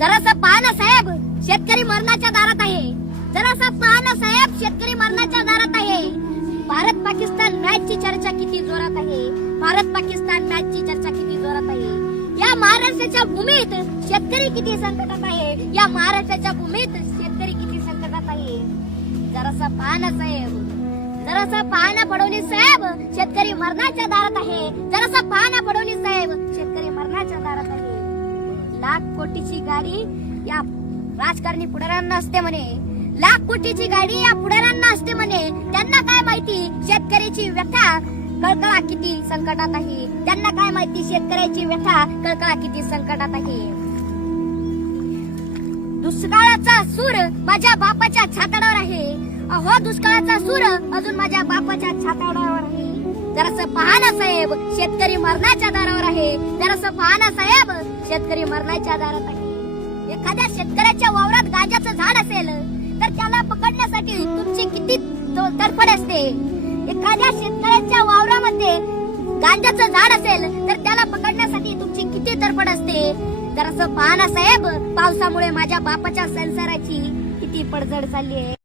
जरासा पहा ना साहेब, शेतकरी मरणाच्या दारात आहे. जरासा पहा ना साहेब, शेतकरी मरणाच्या दारात आहे. भारत पाकिस्तान मॅच ची चर्चा किती जोरात आहे. भारत पाकिस्तान मॅच ची चर्चा किती जोरात आहे. या महाराष्ट्राच्या भूमीत शेतकरी किती संकटात आहे. या महाराष्ट्राच्या भूमीत शेतकरी किती संकटात आहे. जरासा पहा ना साहेब, जरासा पहा ना फडणवीस साहेब, शेतकरी मरणाच्या दारात आहे. जरासा पहा ना फडणवीस साहेब, शेतकरी मरणाच्या दारात आहे. लाख कोटीची गाडी या राजकारणी पुढाऱ्यांना असते म्हणे. लाख कोटीची गाडी या पुढाऱ्यांना असते म्हणे. त्यांना काय माहिती शेतकऱ्याची व्यथा कळकळा किती संकटात आहे. त्यांना काय माहिती शेतकऱ्याची व्यथा कळकळा किती संकटात आहे. दुष्काळाचा सूर माझ्या बापाच्या छाताडावर आहे. अहो दुष्काळाचा सूर अजून माझ्या बापाच्या छाताडावर आहे. जरासं पहा ना साहेब, शेतकरी मरणाच्या दारावर आहे. जरासं पहा ना साहेब, शेतकरी मरणाच्या दारात आहे. एखाद्या शेतकऱ्याच्या वावरात गांजाचं झाड असेल तर त्याला पकडण्यासाठी तुमची किती तडफड असते. एखाद्या शेतकऱ्याच्या वावरामध्ये गांजाचं झाड असेल तर त्याला पकडण्यासाठी तुमची किती तडफड असते. जरासं पहा ना साहेब, पावसामुळे माझ्या बापाच्या संसाराची किती पडझड झाली आहे.